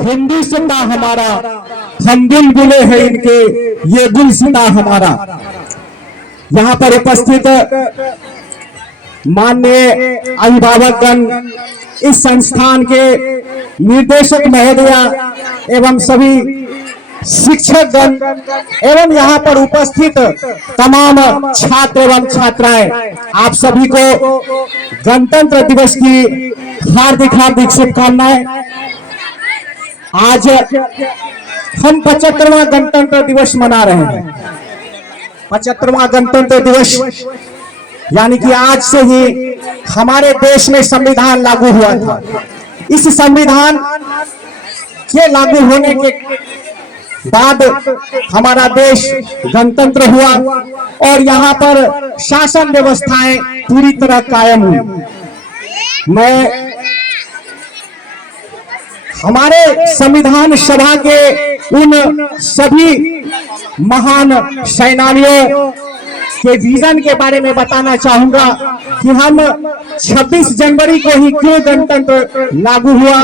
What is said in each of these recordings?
हिंदुस्तान हमारा, हम बुलबुले हैं इनके, ये गुलसिता हमारा। यहाँ पर उपस्थित माननीय अभिभावकगण, इस संस्थान के निर्देशक महोदया एवं सभी शिक्षकगण एवं यहाँ पर उपस्थित तमाम छात्र एवं छात्राएं, आप सभी को गणतंत्र दिवस की हार्दिक हार्दिक शुभकामनाएं। आज हम 75वां गणतंत्र दिवस मना रहे हैं। 75वां गणतंत्र दिवस यानी कि आज से ही हमारे देश में संविधान लागू हुआ था। इस संविधान के लागू होने के बाद हमारा देश गणतंत्र हुआ और यहाँ पर शासन व्यवस्थाएं पूरी तरह कायम हुई। मैं हमारे संविधान सभा के उन सभी महान सेनानियों के विजन के बारे में बताना चाहूंगा कि हम 26 जनवरी को ही क्यों गणतंत्र लागू हुआ,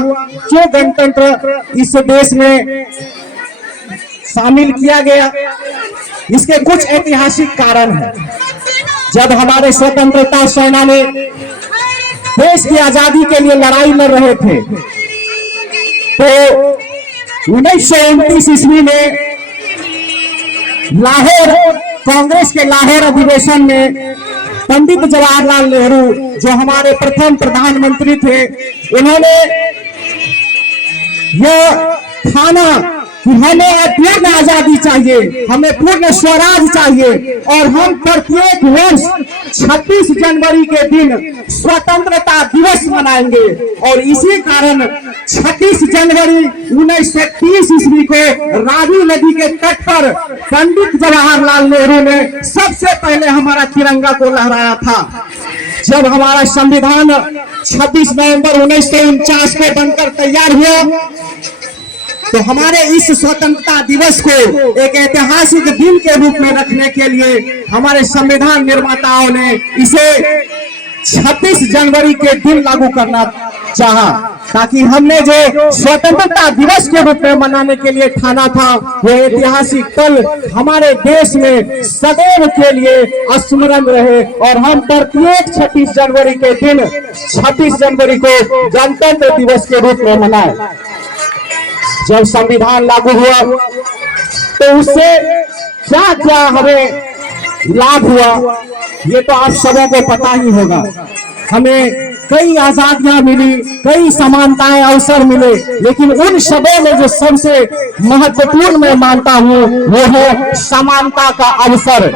क्यों गणतंत्र इस देश में शामिल किया गया। इसके कुछ ऐतिहासिक कारण हैं। जब हमारे स्वतंत्रता सेनानी देश की आजादी के लिए लड़ाई लड़ रहे थे तो 1929 ईस्वी में लाहौर कांग्रेस के लाहौर अधिवेशन में पंडित जवाहरलाल नेहरू, जो हमारे प्रथम प्रधानमंत्री थे, इन्होंने यह ठाना कि हमें पूर्ण आजादी चाहिए, हमें पूर्ण स्वराज चाहिए और हम प्रत्येक वर्ष 26 जनवरी के दिन स्वतंत्रता दिवस मनाएंगे। और इसी कारण 26 जनवरी 1930 ईस्वी को रावी नदी के तट पर पंडित जवाहरलाल नेहरू ने सबसे पहले हमारा तिरंगा को लहराया था। जब हमारा संविधान 26 नवंबर 1949 को बनकर तैयार हुआ तो हमारे इस स्वतंत्रता दिवस को एक ऐतिहासिक दिन के रूप में रखने के लिए हमारे संविधान निर्माताओं ने इसे 26 जनवरी के दिन लागू करना चाहा, ताकि हमने जो स्वतंत्रता दिवस के रूप में मनाने के लिए ठाना था वो ऐतिहासिक पल हमारे देश में सदैव के लिए स्मरण रहे और हम प्रत्येक 26 जनवरी के दिन 26 जनवरी को गणतंत्र दिवस के रूप में मनाए। जब संविधान लागू हुआ तो उससे क्या क्या हमें लाभ हुआ ये तो आप सबों को पता ही होगा। हमें कई आजादियां मिली, कई समानताएं अवसर मिले, लेकिन उन सबों में जो सबसे महत्वपूर्ण मैं मानता हूं वो है समानता का अवसर।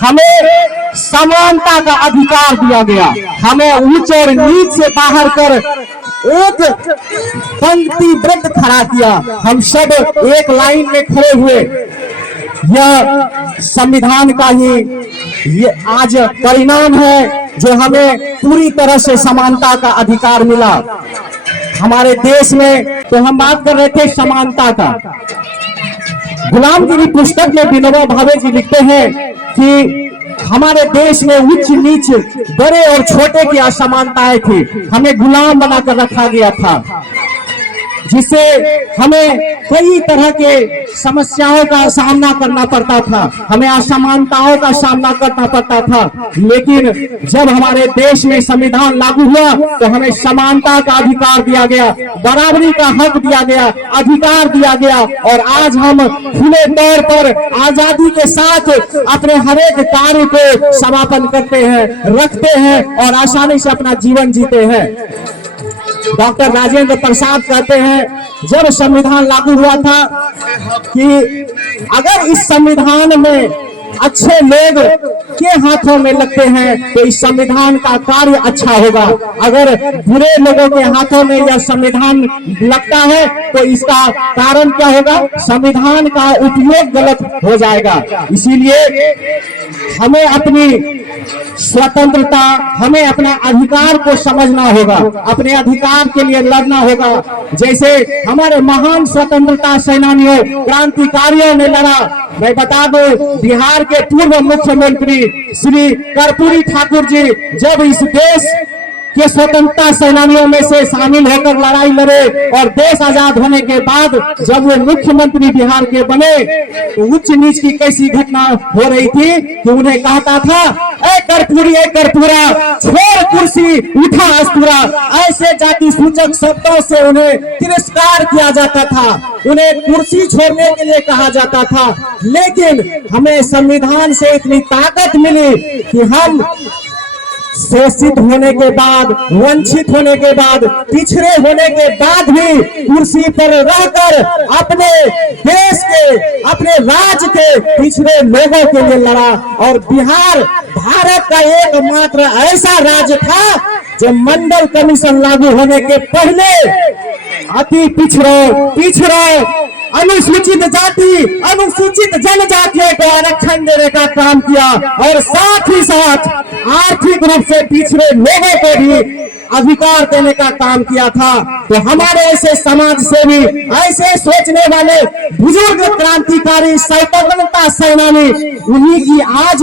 हमें समानता का अधिकार दिया गया, हमें ऊंच और नीच से बाहर कर एक पंक्तिबद्ध खड़ा किया, हम सब एक लाइन में खड़े हुए। यह संविधान का ही ये आज परिणाम है जो हमें पूरी तरह से समानता का अधिकार मिला हमारे देश में। तो हम बात कर रहे थे समानता का। गुलामगिरी पुस्तक में विनोबा भावे जी लिखते हैं कि हमारे देश में उच्च नीच, बड़े और छोटे की असमानताएं थी, हमें गुलाम बनाकर रखा गया था, जिससे हमें कई तरह के समस्याओं का सामना करना पड़ता था, हमें असमानताओं का सामना करना पड़ता था। लेकिन जब हमारे देश में संविधान लागू हुआ तो हमें समानता का अधिकार दिया गया, बराबरी का हक दिया गया, अधिकार दिया गया और आज हम खुले तौर पर आजादी के साथ अपने हर एक कार्य को समापन करते हैं, रखते हैं और आसानी से अपना जीवन जीते हैं। डॉक्टर राजेंद्र प्रसाद कहते हैं जब संविधान लागू हुआ था कि अगर इस संविधान में अच्छे लोग के हाथों में लगते हैं तो इस संविधान का कार्य अच्छा होगा, अगर बुरे लोगों के हाथों में यह संविधान लगता है तो इसका कारण क्या होगा, संविधान का उपयोग गलत हो जाएगा। इसीलिए हमें अपनी स्वतंत्रता, हमें अपने अधिकार को समझना होगा, अपने अधिकार के लिए लड़ना होगा। जैसे हमारे महान स्वतंत्रता सेनानियों, क्रांतिकारियों ने लड़ा। मैं बता दूं, बिहार के पूर्व मुख्यमंत्री श्री कर्पूरी ठाकुर जी जब इस देश के स्वतंत्रता सेनानियों में से शामिल होकर लड़ाई लड़े और देश आजाद होने के बाद जब वे मुख्यमंत्री बिहार के बने तो उच्च नीच की कैसी घटना हो रही थी कि उन्हें कहता था ए कर्पूरा छोड़ कुर्सी उठा अस्तूरा, ऐसे जाति सूचक शब्दों से उन्हें तिरस्कार किया जाता था, उन्हें कुर्सी छोड़ने के लिए कहा जाता था। लेकिन हमें संविधान से इतनी ताकत मिली कि हम शोषित होने के बाद, वंचित होने के बाद, पिछड़े होने के बाद भी कुर्सी पर रहकर अपने देश के, अपने राज्य के पिछड़े लोगों के लिए लड़ा। और बिहार भारत का एकमात्र ऐसा राज्य था जो मंडल कमीशन लागू होने के पहले अति पिछड़ों अनुसूचित जाति, अनुसूचित जनजातियों को आरक्षण देने का काम किया और साथ ही साथ आर्थिक रूप से पिछड़े लोगों को भी अधिकार देने का काम किया था। तो हमारे ऐसे समाज सेवी, ऐसे सोचने वाले बुजुर्ग क्रांतिकारी स्वतंत्रता सेनानी, उन्हीं की आज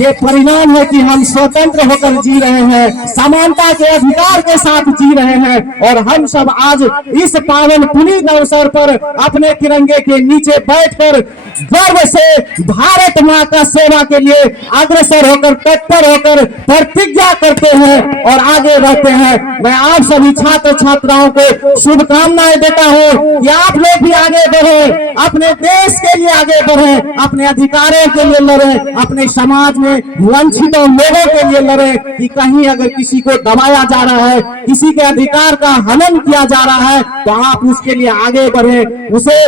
ये परिणाम है कि हम स्वतंत्र होकर जी रहे हैं, समानता के अधिकार के साथ जी रहे हैं। और हम सब आज इस पावन पुनीत अवसर पर अपने तिरंगे के नीचे बैठकर गर्व से भारत माँ का सेवा के लिए अग्रसर होकर, तत्पर होकर प्रतिज्ञा करते हैं और आगे बढ़ते हैं। मैं आप सभी छात्र छात्राओं को शुभकामनाएं देता हूं कि आप लोग भी आगे बढ़े, अपने देश के लिए आगे बढ़े, अपने अधिकारों के लिए लड़े, अपने समाज में वंचितों लोगों के लिए लड़े। कि कहीं अगर किसी को दबाया जा रहा है, किसी के अधिकार का हनन किया जा रहा है, तो आप उसके लिए आगे बढ़े, उसे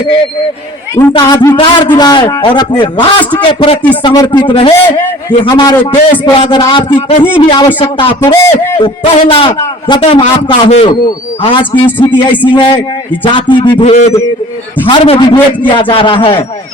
उनका अधिकार दिलाए और अपने राष्ट्र के प्रति समर्पित रहे। कि हमारे देश को अगर आपकी कहीं भी आवश्यकता पड़े तो पहला कदम आपका हो। आज की स्थिति ऐसी है कि जाति विभेद, धर्म विभेद किया जा रहा है।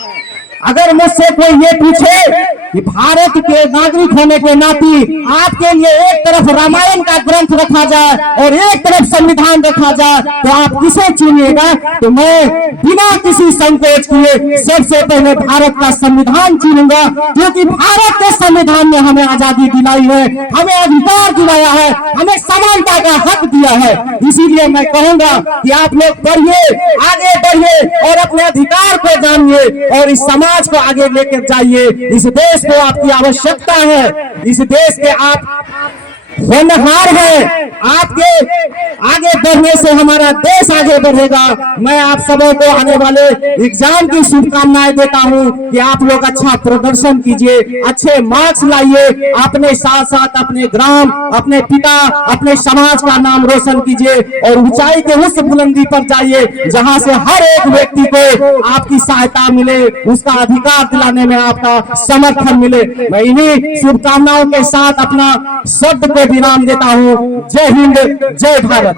अगर मुझसे कोई ये पूछे कि भारत के नागरिक होने के नाते आपके लिए एक तरफ रामायण का ग्रंथ रखा जाए और एक तरफ संविधान रखा जाए, तो आप किसे चुनिएगा? तो मैं बिना किसी संकोच किए सबसे पहले भारत का संविधान चुनूंगा, क्योंकि भारत के संविधान ने हमें आजादी दिलाई है, हमें अधिकार दिलाया है, हमें समानता का हक दिया है। इसीलिए मैं कहूंगा कि आप लोग पढ़िए, आगे बढ़िए और अपने अधिकार को जानिए और इस समाज को आगे लेकर जाइए। इस देश को आपकी आवश्यकता है, इस देश के आप होनहार है, आपके आगे बढ़ने से हमारा देश आगे बढ़ेगा। मैं आप सबों को आने वाले एग्जाम की शुभकामनाएं देता हूं कि आप लोग अच्छा प्रदर्शन कीजिए, अच्छे मार्क्स लाइए, अपने साथ साथ अपने ग्राम, अपने पिता, अपने समाज का नाम रोशन कीजिए और ऊंचाई के उस बुलंदी पर जाइए जहां से हर एक व्यक्ति को आपकी सहायता मिले, उसका अधिकार दिलाने में आपका समर्थन मिले। मैं इन्हीं शुभकामनाओं के साथ अपना शब्द को विराम देता हूं। जय हिंद, जय भारत।